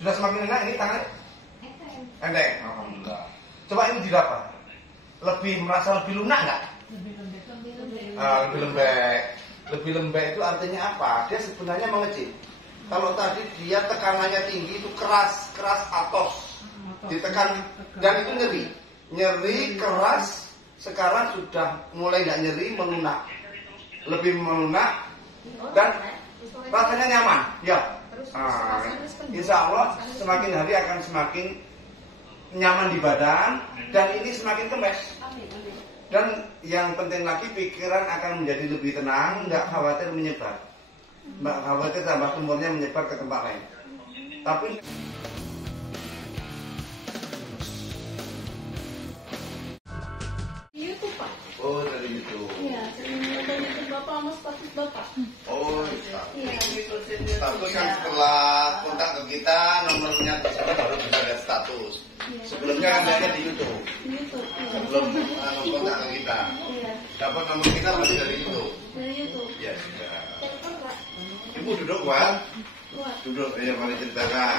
Sudah semakin enak ini tangannya? Enteng. Alhamdulillah. Coba ini diraba. Merasa lebih lunak nggak? Lebih lembek. Lebih lembek. Lebih lembek itu artinya apa? Dia sebenarnya mengecil. Kalau tadi dia tekanannya tinggi itu keras atos. Ditekan dan itu nyeri keras. Sekarang sudah mulai nggak nyeri, melunak, lebih melunak dan rasanya nyaman. Ya, insya Allah semakin hari akan semakin nyaman di badan dan ini semakin kempes. Dan yang penting lagi pikiran akan menjadi lebih tenang, nggak khawatir menyebar, nggak khawatir tambah tumornya menyebar ke tempat lain. Tapi oh, dari YouTube. Iya, sering nonton YouTube Bapak sama status Bapak. Oh, Iya. status kan setelah kontak ke kita, nomornya kita baru bisa lihat status. Iya. Sebelumnya kan lihatnya di YouTube. Di YouTube. Iya. Sebelum kontak ke kita, Iya. dapat nomor kita masih dari YouTube. Dari YouTube. Ya sudah. Telepon Pak. Ibu duduk, Wan. Kuat. Duduk, ya mari ceritakan.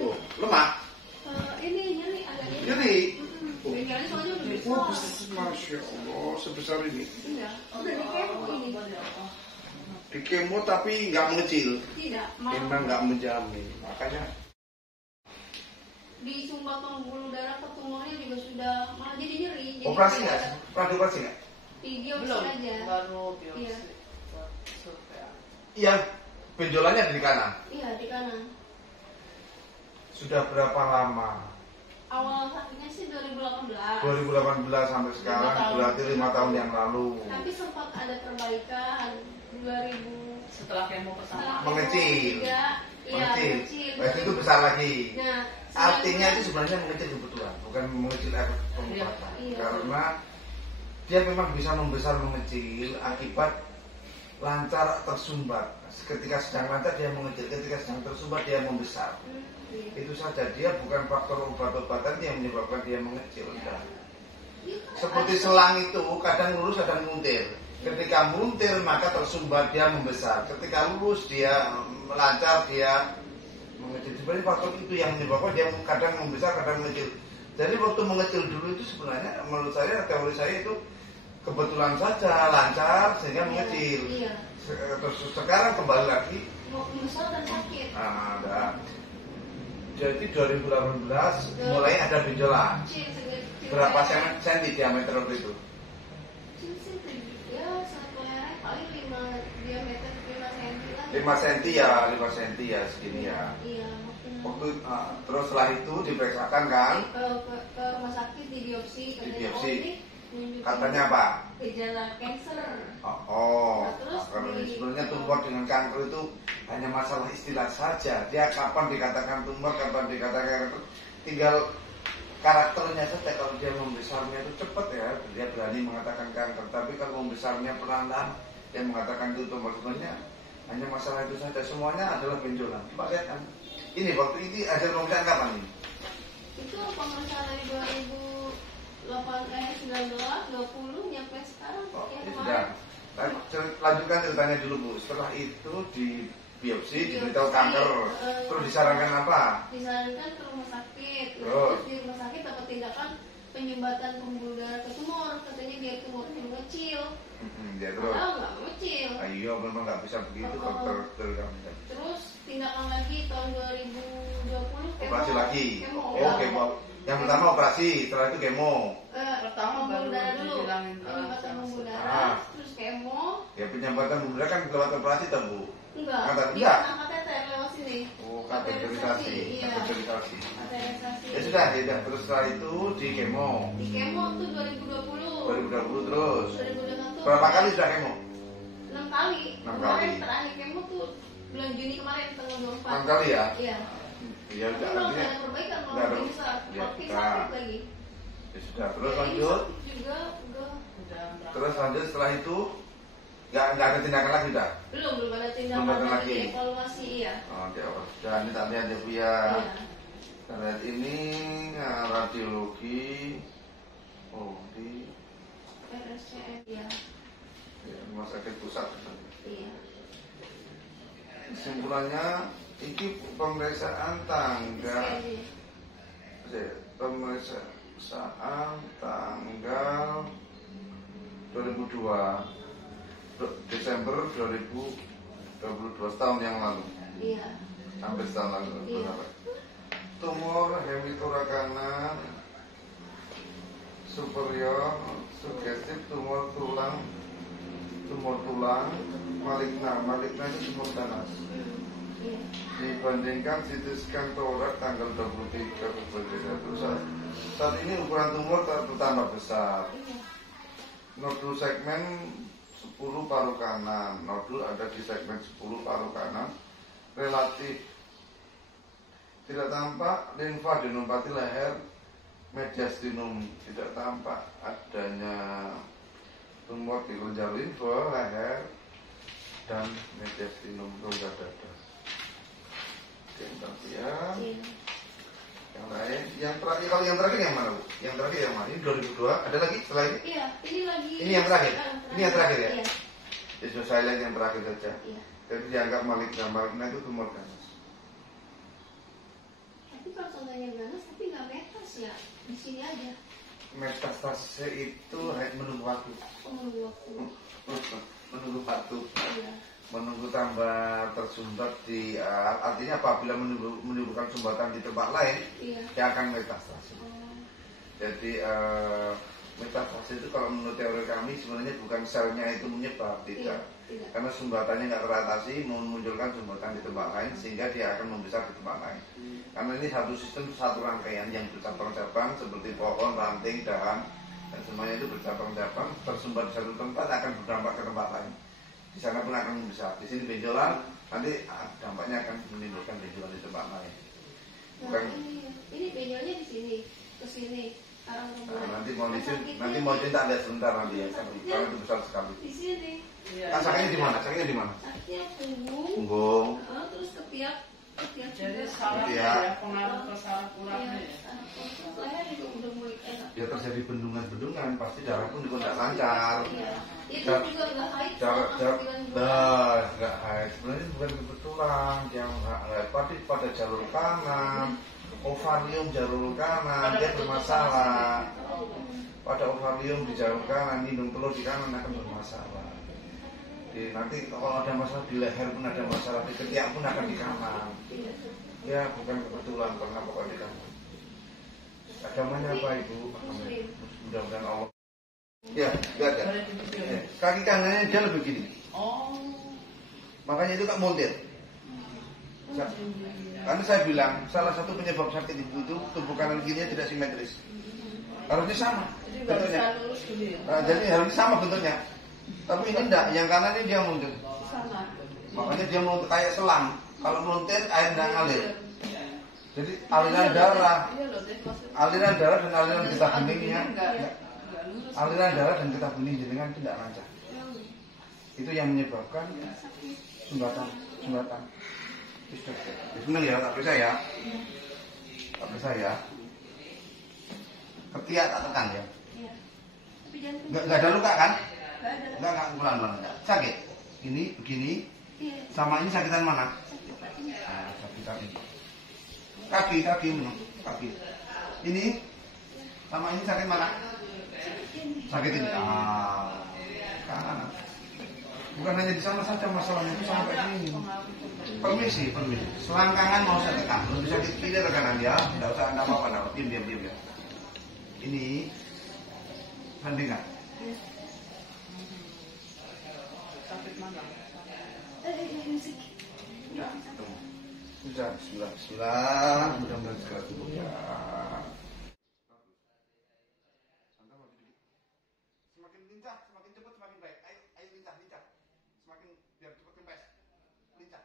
Oh, lemah, Ini nyeri agak nyeri. nyeri. Nyeri soalnya udah besar. Masya Allah, sebesar ini. Iya. Udah di kemo ini. Di kemo tapi nggak mengecil. Tidak. Memang nggak menjamin, makanya. Di sumbat pembuluh darah ke tumornya juga sudah malah jadi nyeri. Jadi Operasi nggak? Pernah dioperasi nggak? Di biopsi aja. Baru biopsi. Iya. Yang benjolannya di kanan. Iya, di kanan. Sudah berapa lama? Awal sakitnya sih 2018. 2018 sampai sekarang 5 tahun. berarti 5 tahun yang lalu. Tapi sempat ada perbaikan 2000 Setelah kemo pertama. Mengecil. Iya, mengecil. Berarti itu besar lagi. Nah, Artinya itu sebenarnya mengecil kebetulan, bukan mengecil efek pengobatan. Iya. Karena dia memang bisa membesar mengecil akibat lancar tersumbat. Ketika sedang lancar dia mengecil, ketika sedang tersumbat dia membesar. Itu saja, dia bukan faktor obat-obatan yang menyebabkan dia mengecil. Nah, seperti selang itu kadang lurus kadang muntir. Ketika muntir maka tersumbat dia membesar. Ketika lurus dia lancar dia mengecil. Sebenarnya faktor itu yang menyebabkan dia kadang membesar kadang mengecil. Jadi waktu mengecil dulu itu sebenarnya menurut saya, teori saya itu kebetulan saja lancar sehingga mengecil. Iya. Terus sekarang kembali lagi. Mau membesar dan sakit. Nah, jadi 2018 mulai ada benjolan. Berapa senti diameter waktu itu? Ya, satu lereng paling 5 diameter 5 cm lah. 5 cm ya segini ya. Iya. Waktu terus setelah itu diperiksakan kan? Ke rumah sakit di biopsi. Di biopsi. Menunjukkan Katanya apa? Gejala cancer. Nah, terus sebenarnya tumor dengan kanker itu hanya masalah istilah saja. Dia kapan dikatakan tumor, kapan dikatakan kanker, tinggal karakternya saja. Kalau dia membesarnya itu cepat ya, dia berani mengatakan kanker. Tapi kalau membesarnya perlahan, dia mengatakan itu tumor. Sebenarnya hanya masalah itu saja. Semuanya adalah benjolan. Coba lihat kan. Ini waktu ini hasil pemeriksaan kapan ini? Itu pemeriksaan dari 19, 20 nyampe sekarang. Ya, Sudah. Lanjutkan ceritanya dulu Bu. Setelah itu di biopsi diberitahu kanker. Terus disarankan apa? Disarankan ke rumah sakit. Terus Di rumah sakit dapat tindakan penyumbatan pembuluh darah ke tumor. Katanya biar tumornya mengecil. Ya terus. Padahal nggak mengecil. Ayo memang nggak bisa begitu dokter kami. Terus tindakan lagi tahun 2020 Operasi lagi. Kemo. Oh kemo. Yang pertama operasi, setelah itu kemo. Pertama pembuluh baru darah dulu. dibilangin, Penyumbatan pembuluh Ah. darah. Terus kemo. Ya penyambatan pembuluh darah kan lewat operasi tuh Bu. Enggak. Enggak. Dia kena kateter lewat sini. Oh kateterisasi. Iya. Kateterisasi. Kateterisasi. Ya sudah, ya. Terus setelah itu di kemo. Di kemo tuh 2020. 2020 terus. 2021. Berapa kali sudah kemo? 6 kali. 6 Kemarin kali. terakhir kemo tuh bulan Juni kemarin tanggal 24. 6 kali ya? Iya. Ya Tapi udah kalau artinya. ada perbaikan nggak malah ada- lebih besar. Ya, Tapi nah. sakit lagi. Ya sudah, terus Ya, ini lanjut. sakit juga enggak. Terus lanjut setelah itu nggak ada tindakan lagi dah. Belum ada tindakan Belum ada lagi. evaluasi iya. Oke, sudah ini tak lihat ya Bu ya. Iya. Kita lihat ini radiologi. Oh di RSCM iya. rumah sakit pusat. Iya. Kesimpulannya Ini pemeriksaan tanggal. Pemeriksaan tanggal 2002 Desember 2022, setahun yang lalu. Iya. Hampir setahun lalu. Iya. Tumor hemitora kanan superior sugestif, tumor tulang maligna itu tumor ganas. Iya. Dibandingkan CT scan torak tanggal 23 Februari saat ini ukuran tumor bertambah besar. Iya. Nodul segmen 10 paru kanan. Nodul ada di segmen 10 paru kanan. Relatif tidak tampak limfadenopati leher, mediastinum. Tidak tampak adanya tumor di kelenjar limfa, leher, dan mediastinum rongga dada. Oke, ya. Yang lain, yang terakhir, kalau yang terakhir yang mana, Bu? Yang terakhir yang mana? Ini 2002, ada lagi setelah ini? Iya, ini lagi. Ini yang terakhir? Ini yang terakhir ya? Iya. Ya, sudah saya lihat yang terakhir saja. Iya. Jadi dianggap maligna itu tumor ganas. Tapi kalau contohnya ganas, tapi nggak metas ya, di sini aja. Metastase itu menunggu waktu. Menunggu waktu. Menunggu waktu. Iya. Menunggu tambah tersumbat di artinya apabila menimbulkan sumbatan di tempat lain, Iya. dia akan metastase. Oh. Jadi metastase itu kalau menurut teori kami sebenarnya bukan selnya itu menyebar, tidak. Tidak. Karena sumbatannya nggak teratasi, memunculkan sumbatan di tempat lain sehingga dia akan membesar di tempat lain. Karena ini satu sistem, satu rangkaian yang bercabang-cabang seperti pohon, ranting, dahan, dan semuanya itu bercabang-cabang, tersumbat di satu tempat akan berdampak ke tempat lain. Di sana pun akan membesar. Di sini benjolan, nanti dampaknya akan menimbulkan benjolan di tempat lain. Bukan. Nah, ini benjolannya di sini, ke sini. Nanti mau tak lihat sebentar nanti ya, karena itu besar sekali. Di sini. Sakitnya di mana? Sakitnya di mana? Sakitnya punggung. Punggung. Terus ketiak Jadi juga. saraf ya, pengaruh ke saraf uratnya ya. Leher juga udah mulai enak. Ya terjadi bendungan-bendungan, pasti darah pun juga tidak lancar. Iya. Itu juga nggak haid. Nggak haid. Sebenarnya bukan kebetulan yang nggak haid. Pada jalur kanan, ovarium jalur kanan dia bermasalah. Pada ovarium di jalur kanan, indung telur di kanan akan bermasalah. Nanti kalau ada masalah di leher pun ada masalah, di ketiak pun akan di kanan. Ya bukan kebetulan karena pokoknya di kanan. Agamanya apa Ibu? Mudah-mudahan Allah. Ya, enggak ada. Kaki kanannya dia lebih gini. Oh. Makanya itu Kak montir. Karena saya bilang salah satu penyebab sakit Ibu itu tubuh kanan kirinya tidak simetris. Harusnya sama bentuknya. Jadi harusnya sama bentuknya. Tapi ini enggak, yang kanan ini dia mundur. Sama. Makanya dia mau kayak selang. Kalau melontir air tidak ngalir. Jadi aliran darah dan aliran getah beningnya, aliran darah dan getah bening jenengan tidak lancar. Itu yang menyebabkan sumbatan. Benar ya, tak percaya ya. Tak percaya. Ketiak tak tekan ya. Enggak ada luka kan? Enggak pelan-pelan. Sakit. Ini begini. Sama ini sakitan mana? Sakitan ini. Kaki. Ini sama ini sakit mana? Sakit ini. Kanan. Bukan hanya di sana saja masalahnya itu sampai ini. Permisi. Selangkangan mau saya tekan. Lebih sakit kiri atau kanan ya? Tidak usah anda apa-apa. Diam ya. Ini bandingkan. Sakit mana? Sudah, bismillah. Mudah-mudahan segera sembuh ya. Semakin lincah, semakin cepat, semakin baik. Ayo lincah. Semakin biar cepat kempes. Lincah.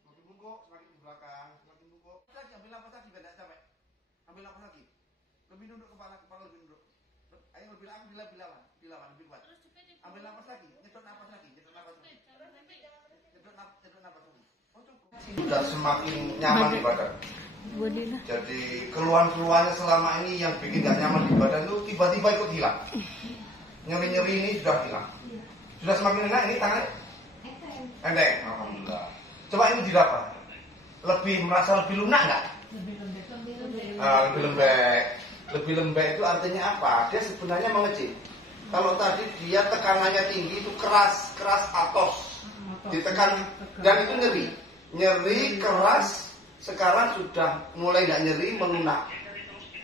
Semakin bungkuk, semakin ke belakang, semakin bungkuk. Ambil nafas lagi, biar tidak capek. Ambil nafas lagi. Lebih nunduk kepala lebih nunduk. Ayo lebih lawan, lebih kuat. Ambil nafas lagi, nyedot nafas lagi. Sudah semakin nyaman di badan. Jadi keluhan-keluhannya selama ini yang bikin gak nyaman di badan itu tiba-tiba ikut hilang. Nyeri-nyeri ini sudah hilang. Sudah semakin enak ini tangannya? Enteng, alhamdulillah. Coba ini didapat. lebih merasa lebih lunak nggak? Lebih lembek. Lebih lembek itu artinya apa? Dia sebenarnya mengecil. Kalau tadi dia tekanannya tinggi itu keras atos, ditekan dan itu nyeri keras. Sekarang sudah mulai nggak nyeri, melunak,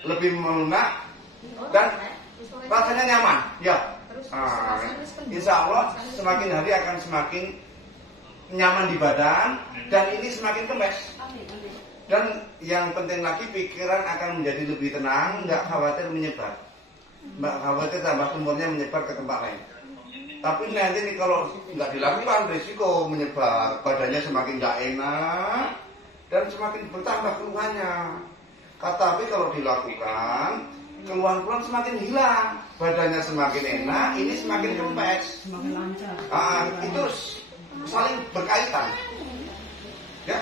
lebih melunak dan rasanya nyaman. Ya, insya Allah semakin hari akan semakin nyaman di badan dan ini semakin kempes. Dan yang penting lagi pikiran akan menjadi lebih tenang, nggak khawatir menyebar. Mbak khawatir tambah tumornya menyebar ke tempat lain. Tapi nanti nih kalau nggak dilakukan risiko menyebar, badannya semakin nggak enak dan semakin bertambah keluhannya. Tapi kalau dilakukan, keluhan-keluhan semakin hilang, badannya semakin enak, ini semakin kempes, semakin lancar. Itu saling berkaitan. Ya,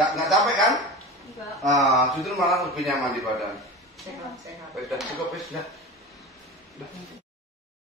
nggak capek kan? Justru malah lebih nyaman di badan. Sehat. Sudah cukup, sudah.